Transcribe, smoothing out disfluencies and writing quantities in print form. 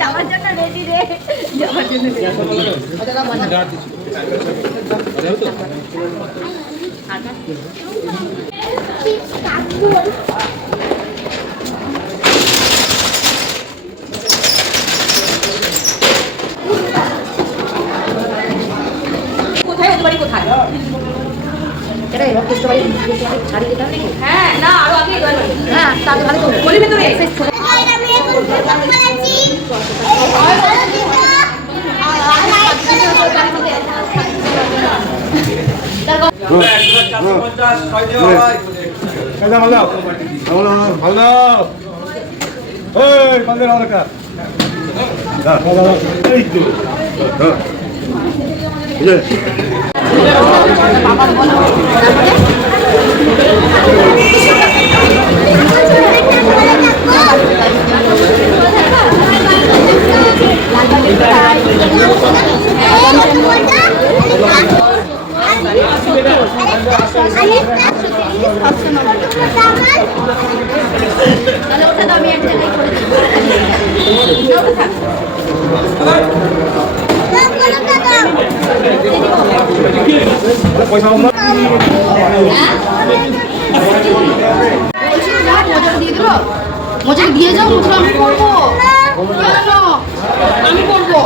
যাওয়ার জন্য রেডি রে, যাওয়ার জন্য কোথায় ওদের বাড়ি কোথায়? এটা রকেস্ট বাড়ি ছাড়ি দিতে হবে নাকি? হ্যাঁ না আরো আগে হ্যাঁ তাহলে ভালো তো বলি ভিতরে মজা দিয়ে যাও, আমি করবো, আমি করবো।